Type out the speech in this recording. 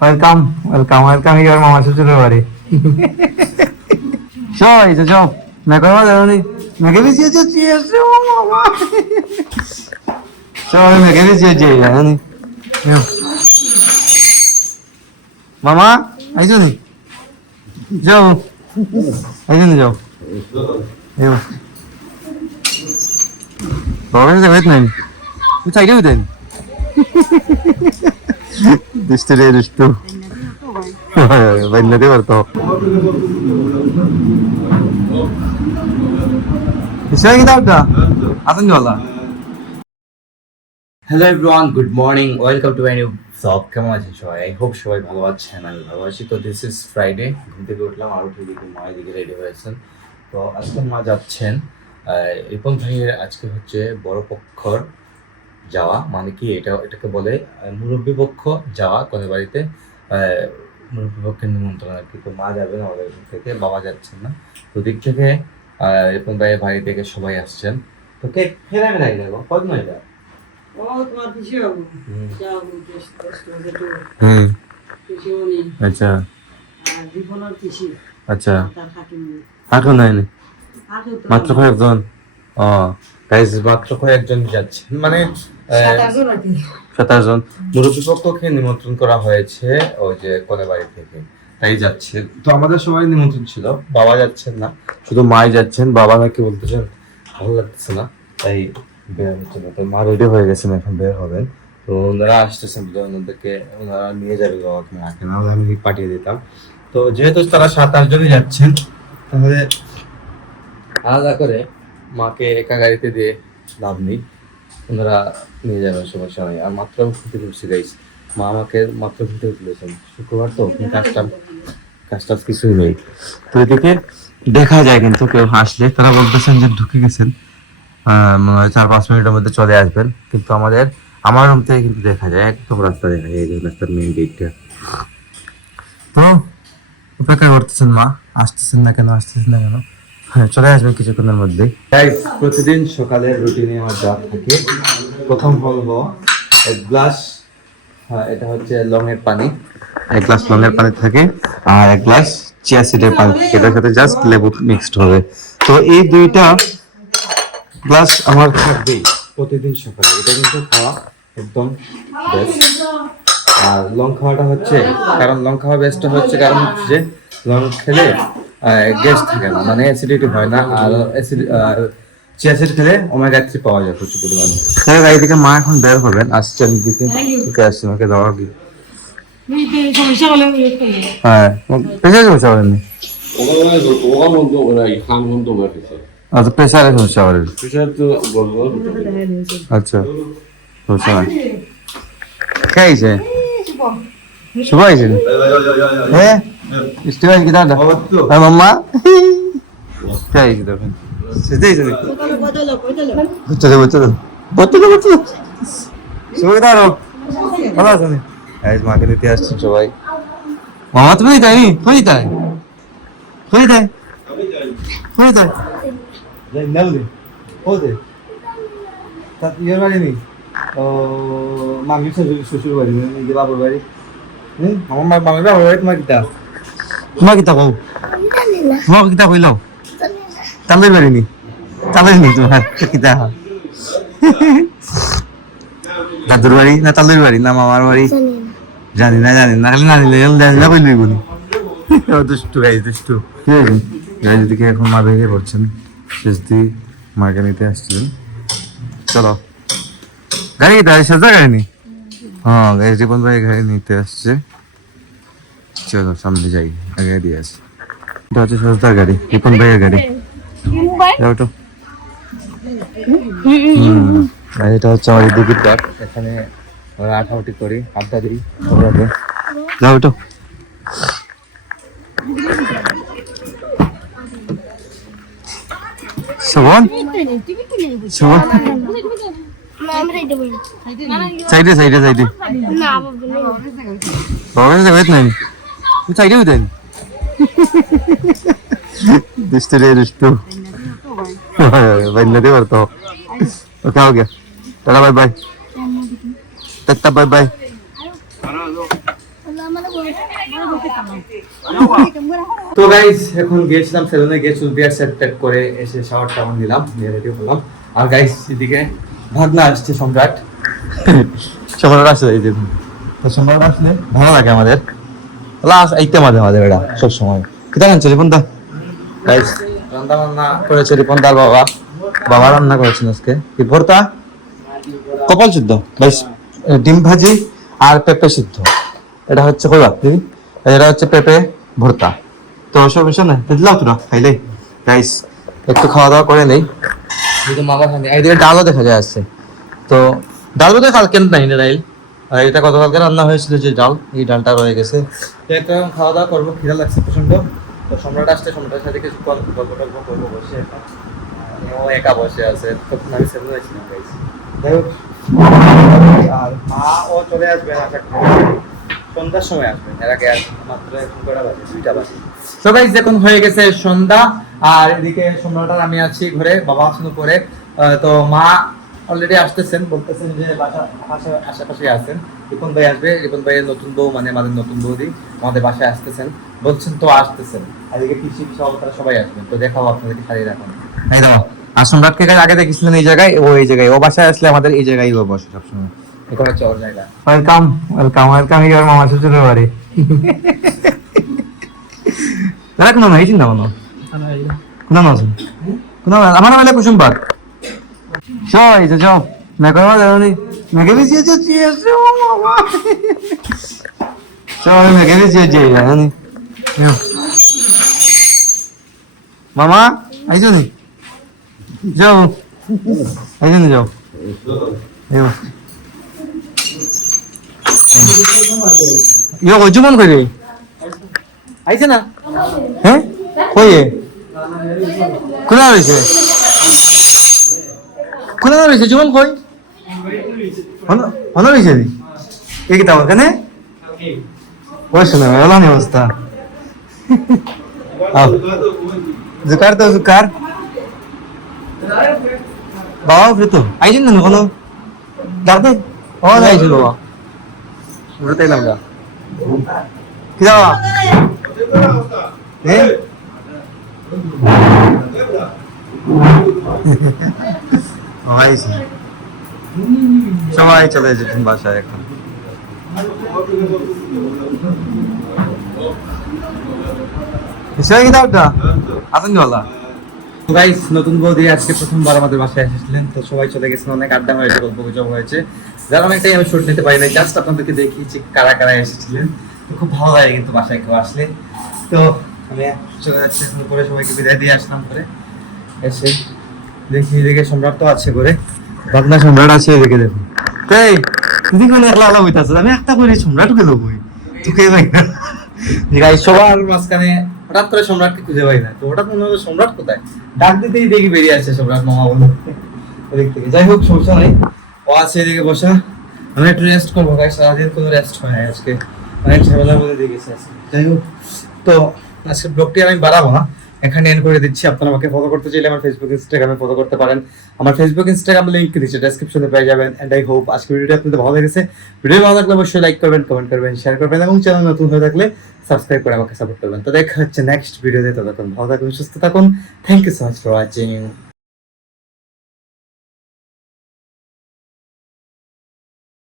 Welcome welcome welcome ইয়ার মামা শ্বশুরের বাড়ি। সবাই তো চপ না করবা জানি মেঘে বেশি চেয়েছে মামা, সবাই মেঘে বেশি জানি মামা আইছো নি যাও আইছো নি যাও বাবা যাবেত নাই তুই চাইলে দেন দিষ্ট রে দিষ্ট বাইন্নাতে পারতো বিষয় কি দাওটা আসেন জলা। Hello everyone, good morning, welcome to my new blog. কেমন আছেন সবাই? আই হোপ সবাই ভালো আছেন, আমি ভালো আছি। তো দিস ইজ ফ্রাইডে, ঘুম থেকে উঠলাম আর উঠে দেখি মা এদিকে রেডি হয়েছেন। তো আজকে মা যাচ্ছেন রিপন ভাইয়ের আজকে হচ্ছে বড় পক্ষর যাওয়া, মানে কি এটাকে বলে মুরব্বী পক্ষ যাওয়া কোনের বাড়িতে, মুরব্বী পক্ষের নিমন্ত্রণ আর কি। তো মা যাবেন আমাদের থেকে, বাবা যাচ্ছেন না। তো দিক থেকে রিপন ভাইয়ের বাড়ি থেকে সবাই আসছেন। তো কে ফেরা নাই দেখো কত নয় যা আচ্ছা আচ্ছা এখন নাইনি মাত্র কয়েকজন। ও গাইজ মাত্র কয়েকজন যাচ্ছে, মানে 27 জন মুরব্বী পক্ষকে নিমন্ত্রণ করা হয়েছে ওই যে কোনে বাড়ি থেকে, তাই যাচ্ছে। তো আমাদের সবাই নিমন্ত্রণ ছিল, বাবা যাচ্ছেন না, শুধু মাই যাচ্ছেন। বাবা নাকি বলতেছেন ভালো লাগতেছে না, তাই বের হচ্ছে না। তো মা রেডি হয়ে গেছেন, এখন বের হবেন। তো ওনারা আসতেছেন, ওনাদেরকে ওনারা নিয়ে যাবে বাবাকে, মাকে না হলে আমি পাঠিয়ে দিতাম। তো যেহেতু তারা 7-8 জনই যাচ্ছেন, তাহলে আলাদা করে মাকে একা গাড়িতে দিয়ে লাভ নেই, ওনারা নিয়ে যাবেন, সমস্যা নেই। আর মাত্র আমি খুঁজে খুঁজছি গাইস, মা আমাকে মাত্র খুঁজে তুলেছেন, শুক্রবার তো কাজটা কিছুই নেই। তো এদিকে দেখা যায় কিন্তু কেউ আসলে তারা বলতেছেন যে ঢুকে গেছেন, 4-5 মিনিটের মধ্যে চলে আসবেন। কিন্তু আমার রুম থেকে কিন্তু দেখা যায়, একদম রাস্তা দেখা যায়, এই যে রাস্তার মেইন গেটটা। তো অপেক্ষা করতেছেন মা, আসতেছেন না কেন হ্যাঁ চলে আসবেন কিছুক্ষণের মধ্যেই। প্রতিদিন সকালে রুটিনে আমার যা থাকে, প্রথম হলো 1 গ্লাস, এটা হচ্ছে লংয়ের পানি, 1 গ্লাস লংয়ের পানি থাকে, আর 1 গ্লাস চিয়া সিডের পানি, এটার সাথে জাস্ট লেবু মিক্সড হবে। তো এই দুইটা গ্লাস আমার থাকবেই প্রতিদিন সকালে, এটা কিন্তু খাওয়া একদম বেস্ট। আর লং খাওয়াটা হচ্ছে, কারণ লং খাওয়া বেস্টটা হচ্ছে কারণ যে লং খেলে গ্যাস থাকে না, মানে অ্যাসিডিটি হয় না। আর চিয়া সিড খেলে ওমেগা 3 পাওয়া যায় প্রচুর পরিমাণে। হ্যাঁ গাড়ি থেকে মা এখন বের হবেন, আসছেন দিকে ঢুকে আসছেন, ওকে দেওয়া কি হ্যাঁ প্রেশার সমস্যা করেননি? আচ্ছা প্রেশারের সমস্যা করেন, আচ্ছা সমস্যা নাই। কে আইছে? শুভ আইছে? হ্যাঁ স্টিভ আইছে দাদা, হ্যাঁ মাম্মা কে আইছে দেখেন, সেটাই আইছে বলতে শুভ দাঁড়ো, ভালো আছেন? এই মাকে নিতে আসছেন সবাই। মামা তুমি যাইনি? কই তাই নালুদি ওদে তা ইয়ের বাড়ি নেই, ও মামি শ্বশুর বাড়ি নেই, বাবার বাড়ি। আমার মামির বাবার বাড়ি। তোমার কিতা কও, তোমার কিতা কইলাও? তালের বাড়ি নি তোমার কিতা? দাদুর বাড়ি না তালের বাড়ি না মামার বাড়ি? জানি না কইলই বলি। দুষ্টু গাইজ দুষ্টু গাইজ। এদিকে এখন মা বেরিয়ে পড়ছেন, শেষদি মাকে নিতে আসছিলেন। চলো গাড়ি সাজা গাড়ি নি, হ্যাঁ গাড়ি রিপন ভাই গাড়ি নিতে আসছে। চলো সামনে যাই, আগে দিয়ে আসি। এটা হচ্ছে সস্তার গাড়ি, রিপন ভাইয়ের গাড়ি। ওটো আর এটা হচ্ছে আমাদের দিদির ঘর, এখানে আমরা আঠাউটি করি, আড্ডা দিই। যাও ওটো শোভন সাইডে উঠেন দুষ্টু রে দুষ্টু বাইন্নাতে পারতো। ওকে हो गया, tata bye bye, tata bye bye. তো গাইস এখন গিয়েছিলাম সেলুনে গিয়ে চুল বিয়ার সেট টেট করে এসে শাওয়ার টাওয়ার নিলাম, নিয়ে রেডি হলাম। আর গাইস এদিকে ভাগনা আসছে সম্রাট। সম্রাট আসছে এই দেখুন, তো সম্রাট আসলে ভালো লাগে আমাদের, লাস্ট আইতে মাঝে মাঝে এটা সব সময় কিতা আনছে রিপন দা। গাইস রান্না বান্না করেছে রিপন দার বাবা, বাবা রান্না করেছেন আজকে কি ভর্তা, কপাল সিদ্ধ গাইস, ডিম ভাজি আর পেঁপে সিদ্ধ। এটা হচ্ছে কই দিদি, এটা হচ্ছে পেঁপে ভর্তা। তো সমস্যা নাই, দিলাও তোরা খাইলে। গাইস একটু খাওয়া দাওয়া করে নেই, যদি মামা খানি। এইদিকে ডালও দেখা যায় আসছে, তো ডাল বোধহয় কালকে নাই না ডাইল, আর এটা গতকালকে রান্না হয়েছিল যে ডাল, এই ডালটা রয়ে গেছে। তো একটা খাওয়া দাওয়া করবো, খিদা লাগছে প্রচন্ড। তো সম্রাট আসছে, সম্রাটের সাথে কিছু গল্প টল্প করবো বসে। ও একা বসে আছে, তখন আমি সেলুনে ছিলাম গাইস। যাই হোক, আর মা ও চলে আসবে আশা করি সন্ধ্যার সময় আসবে, এর আগে মাত্র এখন কটা বাজে, 2টা বাজে। তো গাইস এখন হয়ে গেছে সন্ধ্যা, আর এদিকে সম্রাট আর আমি আছি ঘরে, বাবা আসুন পরে। তো মা অলরেডি আসতেছেন, বলতেছেন যে আশেপাশে আছেন। রিপন ভাই আসবে, রিপন ভাইয়ের নতুন বউ মানে আমাদের নতুন বৌদি আমাদের বাসায় আসতেছেন বলছেন, তো আসতেছেন। আর এদিকে পিসি সবাই সবাই আসবেন, তো দেখাও আপনাদেরকে শাড়ি রাখুন। এই দেখো, আর সম্রাটকে আগে দেখেছিলেন এই জায়গায়, ও এই জায়গায়, ও বাসায় আসলে আমাদের এই জায়গায় ও বসে সবসময়, এখানে হচ্ছে ওর জায়গা। ওয়েলকাম ওয়েলকাম ওয়েলকাম ইওর মামা শ্বশুরের বাড়ি। তারা কোনো নাই চিন্তা কোনো কোনো আছে কোনো আমার বেলা কুসুম পাক সবাই তো সব মেঘর জানি মেঘে বেশি আছে মামা, সবাই মেঘে বেশি আছে জানি মামা আইছো নি, যাও আইছো নি, যাও ইয়ো কই জুমন কই রে আইছে না, হ্যাঁ কই কোনা রইছে, কোনা রইছে জুমন কই হন রইছে নি এই কিতা ওখানে ওই শুনে মেলা নি অবস্থা। আও জুকার তো জুকার বাবা ফিরে তো আইছেন না কোনো ডাকতে ও যাইছিল বাবা উড়তে এলাম না কি যাওয়া সবাই চলে যেতেন বাসায় এখন। গাইস নতুন বৌদি আজকে প্রথমবার আমাদের বাসায় এসেছিলেন, তো সবাই চলে গেছেন, অনেক আড্ডা হয়েছে, গল্প গুজব হয়েছে। যার অনেকটাই আমি শুট নিতে পারি না, জাস্ট আপনাদেরকে দেখিয়েছি কারা কারা এসেছিলেন। তো খুব ভালো লাগে কিন্তু বাসায় কেউ আসলে। তো আমি চলে যাচ্ছি এখন করে, সবাইকে বিদায় দিয়ে আসলাম করে এসে দেখি এদিকে সম্রাট তো আছে করে, ভাবনা সম্রাট আছে এদিকে দেখুন। তাই তুই কোনো একলা আলাদা হইতাছ, আমি একটা করে সম্রাট গেল বই তোকে ভাই না গাইস, সবার মাঝখানে হঠাৎ করে সম্রাটকে খুঁজে পাই না, তো হঠাৎ মনে হলো সম্রাট কোথায়, ডাক দিতেই দেখি বেরিয়ে আসছে সম্রাট মামা বলে ওদিক থেকে। যাই হোক সমস্যা নাই, ও আছে এদিকে বসা, আমি একটু রেস্ট করবো গাইস, সারাদিন কোনো রেস্ট হয় না আজকে, অনেক ঝামেলার মধ্যে দিয়ে গেছে আজকে। যাই হোক, তো আজকে ব্লগটি আমি বাড়াবো না, এখানে এন্ড করে দিচ্ছি। আপনারা আমাকে ফলো করতে চাইলে আমার ফেসবুক ইনস্টাগ্রামে ফলো করতে পারেন, আমার ফেসবুক ইনস্টাগ্রাম লিংক দিচ্ছে ডেসক্রিপশনে পেয়ে যাবেন। এন্ড আই হোপ আজকের ভিডিওটি আপনাদের ভালো লেগেছে। ভিডিও ভালো লাগলে অবশ্যই লাইক করবেন, কমেন্ট করবেন, শেয়ার করবেন, এবং চ্যানেল নতুন হয়ে থাকলে সাবস্ক্রাইব করে আমাকে সাপোর্ট করবেন। তো দেখা হচ্ছে নেক্সট ভিডিওতে, ততক্ষণ ভালো থাকুন, সুস্থ থাকুন। Thank you so much for watching.